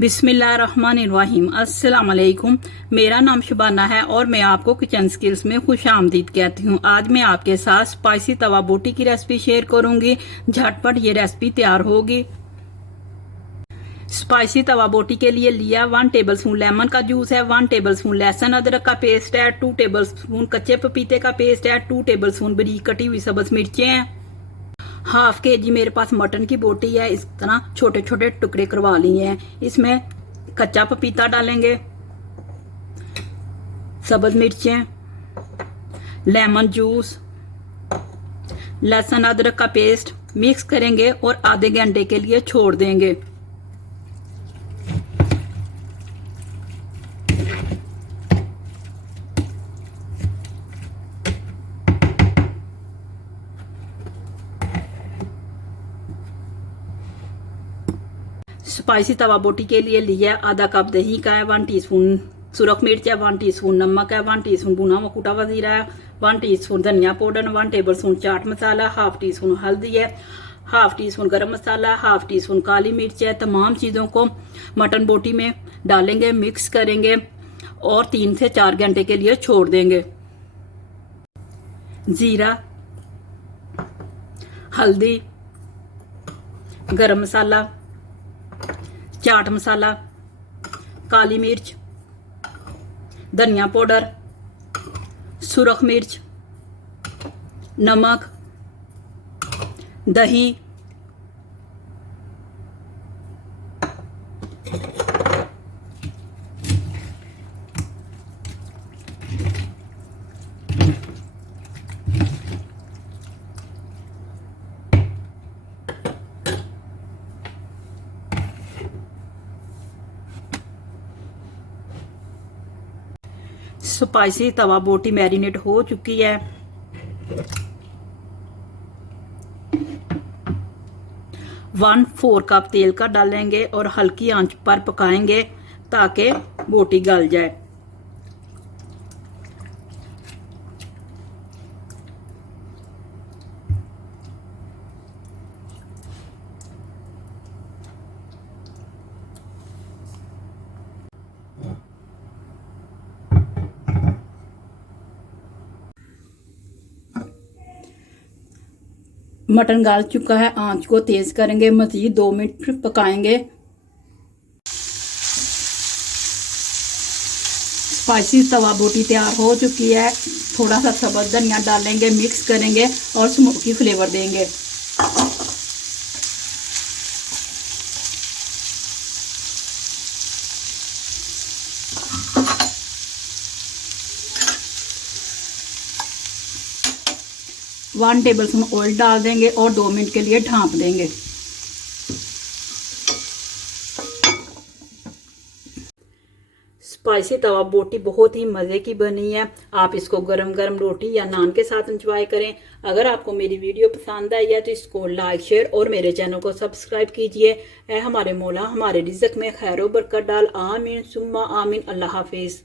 बिस्मिल्लाहिर्रहमानिर्रहीम। अस्सलाम वालेकुम। मेरा नाम शुबाना है और मैं आपको किचन स्किल्स में खुश आमदीद कहती हूँ। आज मैं आपके साथ स्पाइसी तवा बोटी की रेसिपी शेयर करूंगी। झटपट ये रेसिपी तैयार होगी। स्पाइसी तवा बोटी के लिए लिया 1 टेबलस्पून लेमन का जूस है, 1 टेबलस्पून लहसुन अदरक का पेस्ट है, 2 टेबलस्पून कच्चे पपीते का पेस्ट है, 2 टेबलस्पून बारीक कटी हुई सब्ज मिर्चें हैं। हाफ के जी मेरे पास मटन की बोटी है, इस तरह छोटे छोटे टुकड़े करवा लिए हैं। इसमें कच्चा पपीता डालेंगे, सब्ज मिर्चें, लेमन जूस, लहसुन अदरक का पेस्ट मिक्स करेंगे और आधे घंटे के लिए छोड़ देंगे। स्पाइसी तवा बोटी के लिए लिया आधा कप दही का है, 1 टीस्पून सुरख मिर्च है, 1 टीस्पून नमक है, 1 टीस्पून भुना हुआ कुटा हुआ जीरा है, 1 टीस्पून धनिया powder, 1 tablespoon chaat masala, half tea spoon हल्दी है, हाफ टी स्पून गरम मसाला, हाफ टी स्पून काली मिर्च है। तमाम चीज़ों को मटन बोटी में डालेंगे, मिक्स करेंगे और 3 से 4 घंटे के लिए छोड़ देंगे। जीरा, हल्दी, गरम मसाला, चाट मसाला, काली मिर्च, धनिया पाउडर, सुरख मिर्च, नमक, दही, स्पाइसी तवा बोटी मैरिनेट हो चुकी है। वन 4 कप तेल का डालेंगे और हल्की आंच पर पकाएंगे ताकि बोटी गल जाए। मटन गल चुका है, आंच को तेज करेंगे, मजीद 2 मिनट पकाएंगे। स्पाइसी तवा बोटी तैयार हो चुकी है। थोड़ा सा सब्ज धनिया डालेंगे, मिक्स करेंगे और स्मोकी फ्लेवर देंगे। वन टेबलस्पून ऑयल डाल देंगे और 2 मिनट के लिए ढांप देंगे। स्पाइसी तवा बोटी बहुत ही मज़े की बनी है। आप इसको गरम गरम रोटी या नान के साथ एंजॉय करें। अगर आपको मेरी वीडियो पसंद आई है तो इसको लाइक, शेयर और मेरे चैनल को सब्सक्राइब कीजिए। ऐ हमारे मौला हमारे रिज़्क में खैर बरकत डाल। आमीन सुम्मा आमीन। अल्लाह हाफिज़।